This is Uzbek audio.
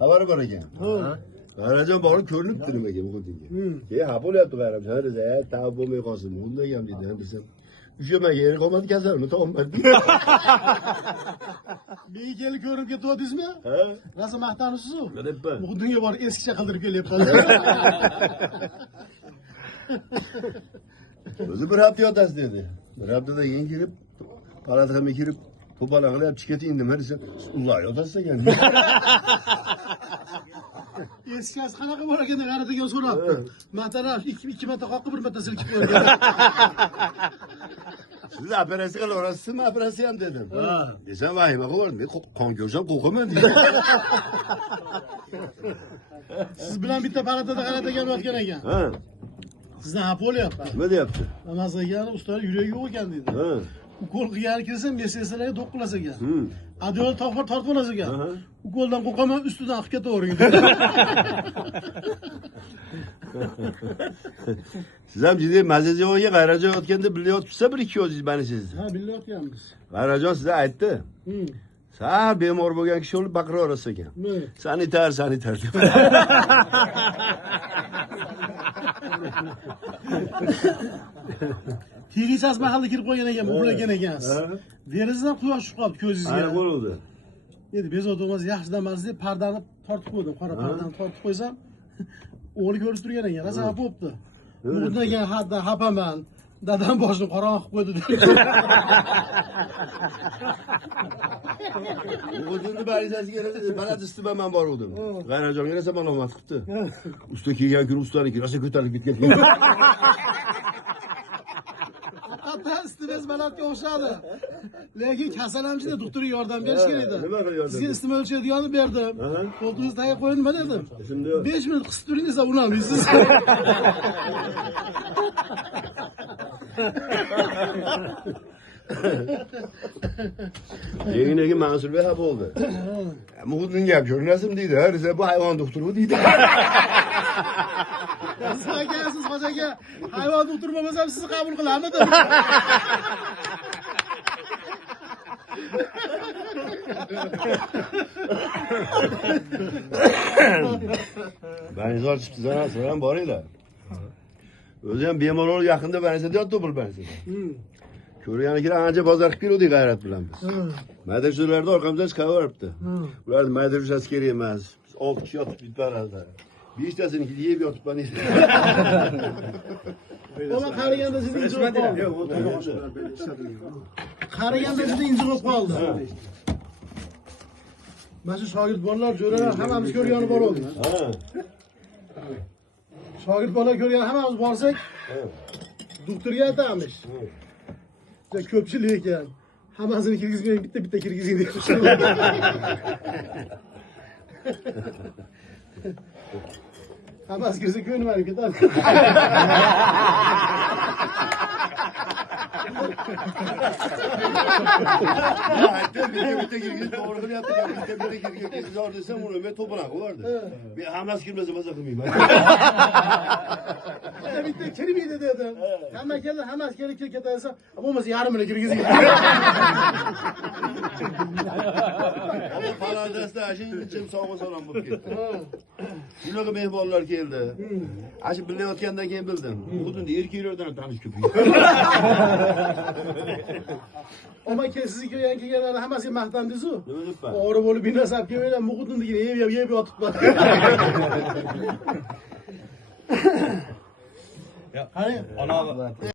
Xabari bor ekan. Qarajon borib ko'rinib turib ekan bu kunga. Keyin ha bo'lyapti Qarajon. Ha desa, "Tavba bo'lmay qolsin." Bunday ham deydi. Desam, "Ushlama yeri qolmadi kasalmi, topolmadi." Bir kelib ko'rib ketyapsizmi? Ha? Rosa maqtanasiz-ku. Nima deyapman? Bu dunyo bor eskicha qildirib kelyapman. O'zi bir hafta yotasiz dedi. Bir haftadan keyin kelib, palatxonaga kirib, to'polon qilib chiqating nima desam, "Ular yotasiz ekan." Eskasi qanaqa bor ekan deb qaratagan so'rabdi. Mataram ikki marta qoqib bir marta silkib qo'ygan. Siz operatsiya qilaverasizmi, operatsiya ham dedim. Desam, vahima qilaverdim. Men qon ko'rsam qo'rqaman deydi. Siz bilan bitta palatada qaratagan o'tgan ekan. Ha, Sizdan hap bo'lyapti. nima deyapti? Namaz qilgan ustalar yuragi yo'q ekan dedi. Ha. Ukol qilgan kirsa mesesalarga do'qqilas ekan. Adyol toqfor tortib olas ekan. Ukoldan qo'rqaman, ustidan aqib ketavering dedi. Siz ham jiddiy mazasi yo'qga Qayrajon o'tganda birga yotibsa bir ikki o'zingiz bani siz. Ha, bilayotganmiz. Qayrajon sizga aytdi. Sal bemor bo'lgan kishi olib baqiraverasiz ekan. Sanitar deb. Tegishas mahalla kirib qo'ygan ekan, uxlagan ekansiz. Derizdan quyosh chiqib qoldi ko'zingizga. Ana bo'ldi. Endi bezovtimiz yaxshidamas deb pardani tortib qo'ydim. Qora pardani tortib qo'ysam, o'g'li ko'rib turgan ekan. Rosa xafa bo'libdi. Bundan keyin hadda xafaman. Dadam boshini qorong'i qilib qo'ydi deb. O'zini barizasi keladi, balad istiba men bor edim. Qayrajonga esa malomat qilibdi. Usta kelgan kuni ustaniki rosa ko'tarilib ketgan. Hatta istimaz balandga o'xshadi. Lekin kasalamchida doktorga yordam berish kerak edi. Nima qilib yordam? Sizga istimol o'lchaydiganini berdim. Qo'ltingizni tagiga qo'ying nima dedim. Shunda 5 minut qisib turing desa unamaysiz. Yengidagi Mansur Bey ha bo'ldi. Muhudning gap ko'rinasim deydi. Ha, desa bu hayvon doktori deydi. Siz ekansiz hojaga hayvon doktori bo'lmasam sizni qabul qilarmidim. Banizor chiqibdi, sizlar ham boringlar. O'zi ham bemorlar yaqinda banizada yotdi bu banizada. Ko'rgani kira ancha bozor qilib berdik g'ayrat bilan biz. Madrasalarda orqamizdan chiqaveribdi. Ularning madrasasi kerak emas. 6 kishi yotib bitlarada. 5tasini yeb yotibman. Ona qaraganda juda injiq qoldi. Qaraganda juda injiq qoldi. Mana shu shogird bolalar, jo'ralar hammamiz ko'rgani bor edik. Shogird bolalar ko'rgan hammamiz borsak, doktorga aytamiz. Ko'pchilik ekan. Hammasini kirgizmang, bitta kirgizing deb. Hammasi kirsa ko'nmay ketadi. Bitta kirgizib to'g'ri qilyapti. Bitta kirgizib zor desam, uni men to'polon qilardi. Men hammasi kirmasa maza qilmayman. Bitta kirmaydi dedim. Hamma keldi, hammasi kelib ketadi. Bo'lmasa yarmini kirgizing. Paladasda ichim sog'ma salom bo'lib ketdi. Shunaqa mehmonlar keldi. Ashi bilayotgandan keyin bildim. Xuddi erkaklardan tanish ko'paydi. Ama sizni ko'rgan kelganlarni hammasiga maqtandingiz-ku. Nima deyapman? O'g'ri bo'lib binasab kelmanglar, muqudindigina yeb yotibman. Ana